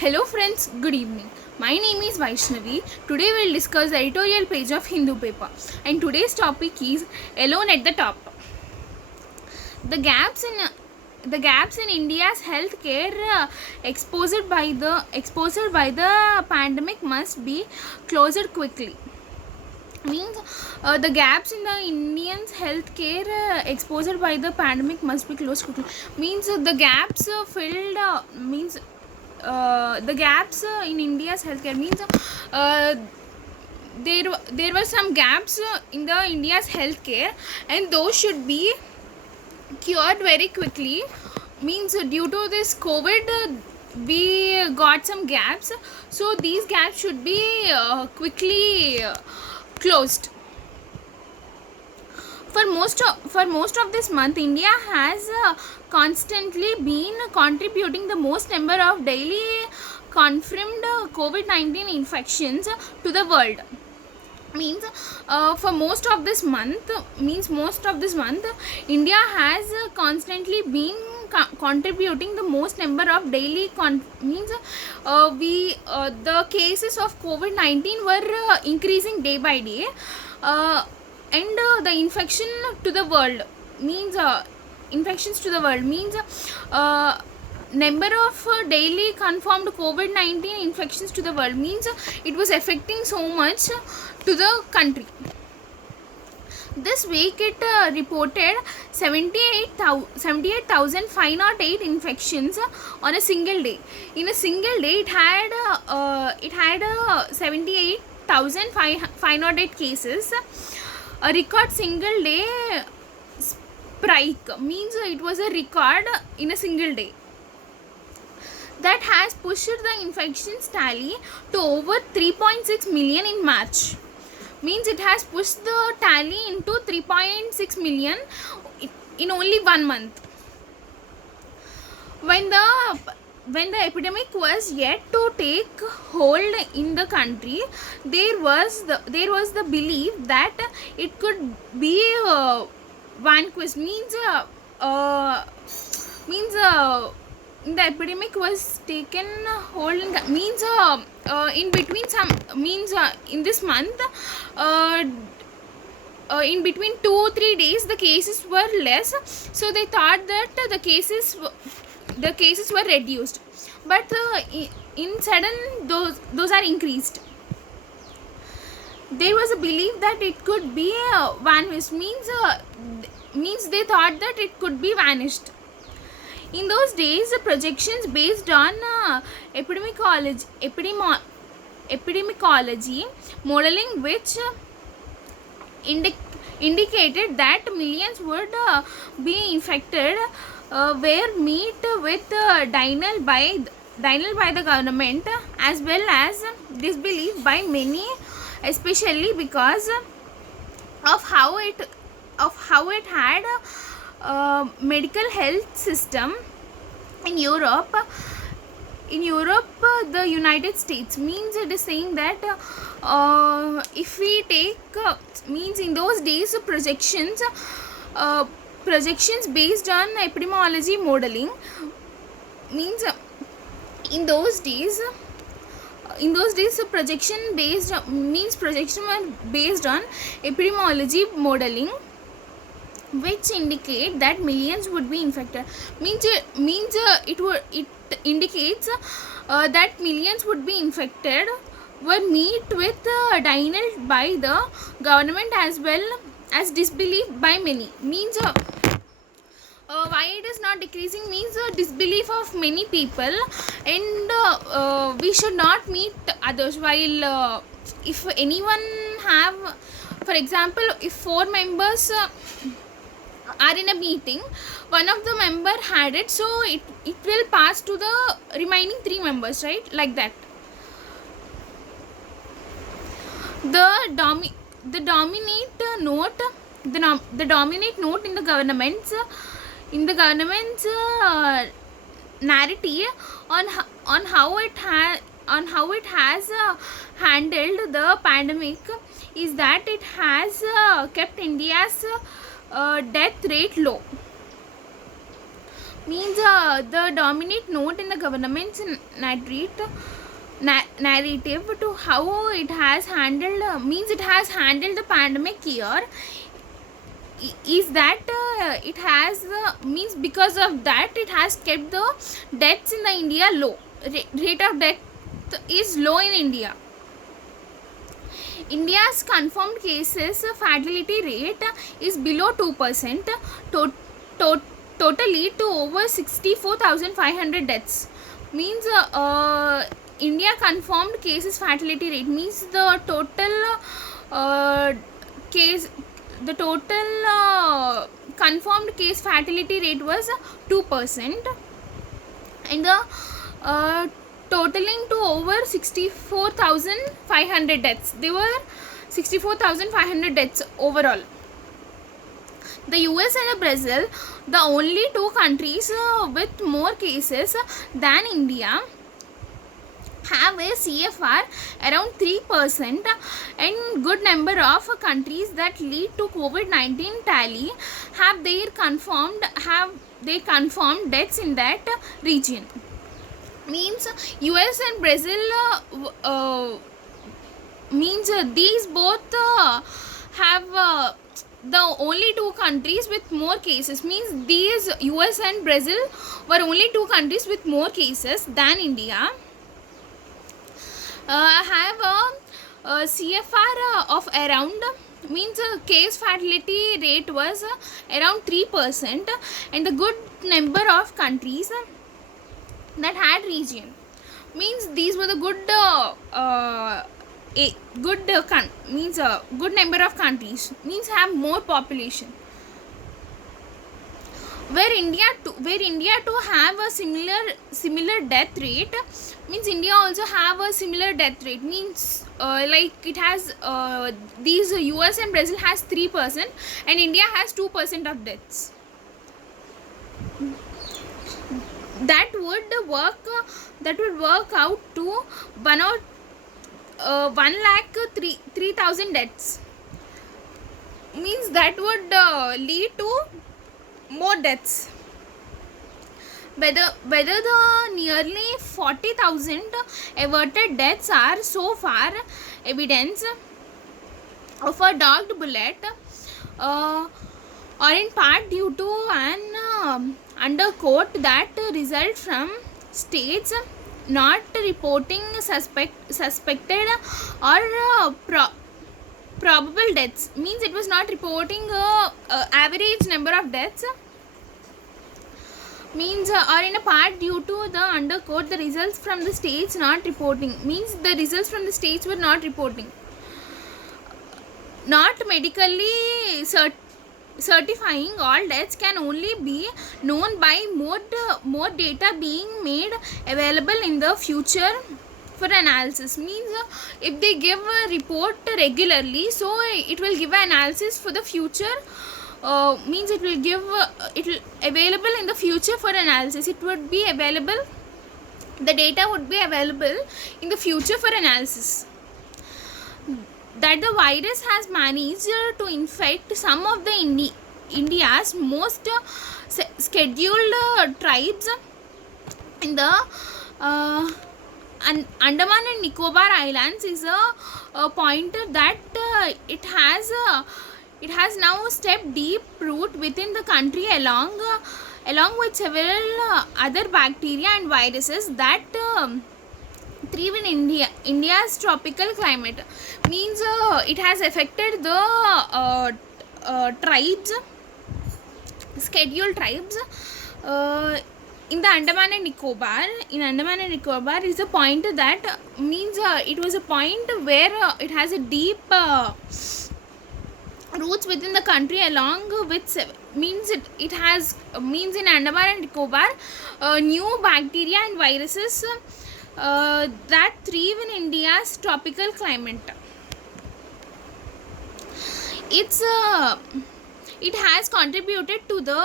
Hello friends, good evening. My name is Vaishnavi. Today we'll discuss the editorial page of Hindu paper, and today's topic is Alone at the Top. The gaps in India's healthcare exposed by the pandemic must be closed quickly. Means the gaps in the Indians healthcare exposed by the pandemic must be closed quickly. Means the gaps filled means the gaps in India's healthcare means there were some gaps in the India's healthcare, and those should be cured very quickly. Means due to this COVID, we got some gaps, so these gaps should be quickly closed. For most of this month, India has constantly been contributing the most number of daily confirmed COVID-19 infections to the world. Means for most of this month, India has constantly been contributing the most number of daily the cases of COVID-19 were increasing day by day, and the infections to the world means number of daily confirmed COVID-19 infections to the world means it was affecting so much to the country. This week it reported 78,508 infections on a single day. In a single day, it had 78,508 cases. A record single day spike means it was a record in a single day that has pushed the infections tally to over 3.6 million in March. Means it has pushed the tally into 3.6 million in only 1 month. When the epidemic was yet to take hold in the country, there was the belief that it could be vanquished. The epidemic was taken hold in between some in this month, in between 2-3 days the cases were less, so they thought that the cases were reduced, but in sudden those are increased. There was a belief that it could be vanished. Means they thought that it could be vanished. In those days, the projections based on epidemiology modeling, which indicated that millions would be infected, were met with denial by the government, as well as disbelief by many, especially because of how it had medical health system in Europe. The United States. Means it is saying that if we take means in those days projections based on epidemiology modeling, means in those days projection were based on epidemiology modeling, which indicate that millions would be infected. It indicates that millions would be infected, were met with denial by the government as well as disbelief by many. Means why it is not decreasing means disbelief of many people, and we should not meet others. While if anyone have, for example, if 4 members are in a meeting, one of the member had it, so it will pass to the remaining 3 members, right? Like that. The dominant note in the government's narrative on how it has handled the pandemic is that it has kept India's death rate low. means the dominant note in the government's narrative to how it has handled means it has handled the pandemic year is that it has means because of that it has kept the deaths in the India low. Rate of death is low in India. India's confirmed cases fatality rate is below 2%, totally to over 64,500 deaths. Means India confirmed cases fatality rate means the total case the total confirmed case fatality rate was 2%, and the totaling to over 64,500 deaths. They were 64,500 deaths overall. The US and Brazil, the only two countries with more cases than India, have a CFR around 3%, and good number of countries that lead to COVID-19 tally have their confirmed deaths in that region. Means US and Brazil means these both have the only two countries with more cases. Means these US and Brazil were only two countries with more cases than India. Have a CFR of around means case fatality rate was around 3%, and a good number of countries that had region. Means these were the good means a good number of countries, means have more population. Where India to have a similar death rate, means India also have a similar death rate. Means like it has these US and Brazil has 3% and India has 2% of deaths. That would work out to 1,03,000 deaths. Means that would lead to more deaths. Whether the nearly 40,000 averted deaths are so far evidence of a dodged bullet, or in part due to an undercoat that result from states not reporting suspected or probable deaths. Means it was not reporting average number of deaths. Means or in a part due to the undercoat the results from the states not reporting. Means the results from the states were not reporting, not medically certifying all deaths can only be known by more data being made available in the future for analysis. Means if they give a report regularly, so it will give an analysis for the future. Means it will give it will available in the future for analysis. It would be available, the data would be available in the future for analysis. That the virus has managed to infect some of the India's most scheduled tribes in the Andaman and Nicobar Islands is a pointer that it has now stepped deep root within the country along with several other bacteria and viruses that thrive in India's tropical climate. Means it has affected the tribes, scheduled tribes in the Andaman and Nicobar. In Andaman and Nicobar is a point that means it was a point where it has a deep roots within the country along with means it has means in Andaman and Nicobar new bacteria and viruses that thrive in India's tropical climate. It has contributed to the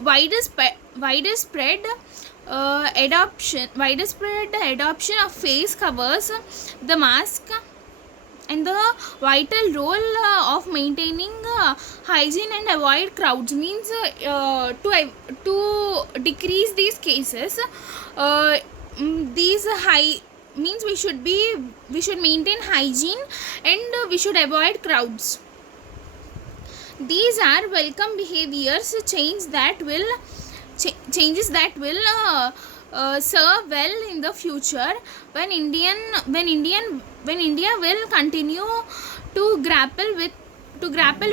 widespread adoption of face covers, the mask, and the vital role of maintaining hygiene and avoid crowds means to decrease these cases. These high means we should maintain hygiene and we should avoid crowds. These are welcome behaviors changes that will serve well in the future when India will continue to grapple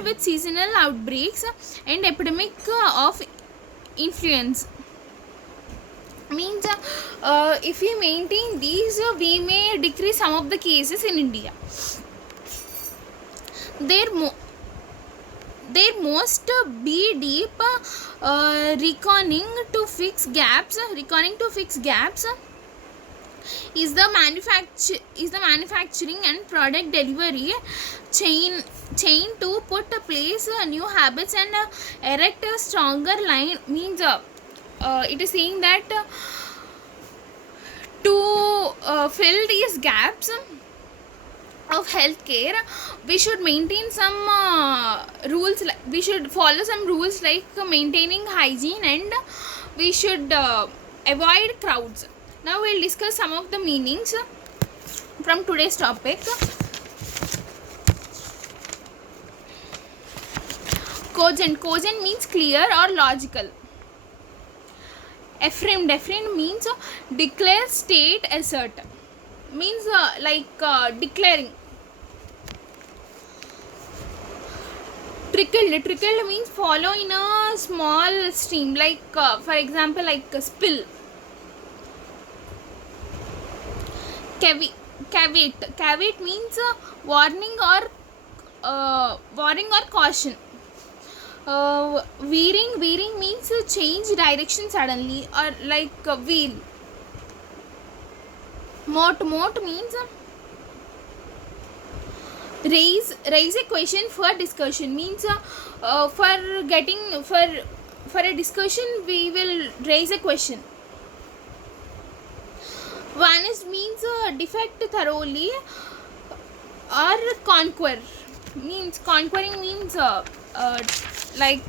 with seasonal outbreaks and epidemic of influence. Means if we maintain these, we may decrease some of the cases in India. There must be deep reckoning to fix gaps. Is the manufacturing and product delivery chain to put place new habits and erect a stronger line. Means it is saying that to fill these gaps of healthcare, we should maintain some rules. We should follow some rules like maintaining hygiene, and we should avoid crowds. Now we'll discuss some of the meanings from today's topic. Cogent means clear or logical. Affirmed means declare, state, assert. Means declaring. Trickled means follow in a small stream, like for example, like a spill. Caveat means warning or caution. Veering means change direction suddenly, or like a wheel. Moat means raise a question for discussion. Means for a discussion we will raise a question. Vanish means defect thoroughly, or conquer means conquering means like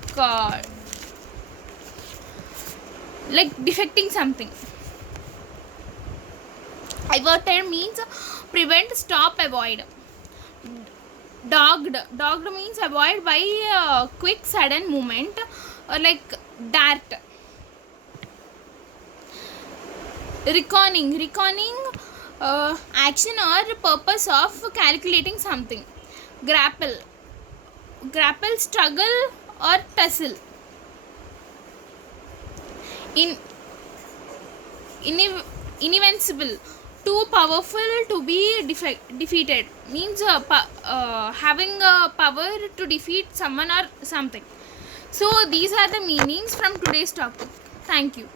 defecting something. Averted means prevent, stop, avoid. Dogged means avoid by quick sudden movement, or like dart. Reckoning action or purpose of calculating something. Grapple struggle or tussle. Invincible, too powerful to be defeated. Means having power to defeat someone or something. So these are the meanings from today's topic. Thank you.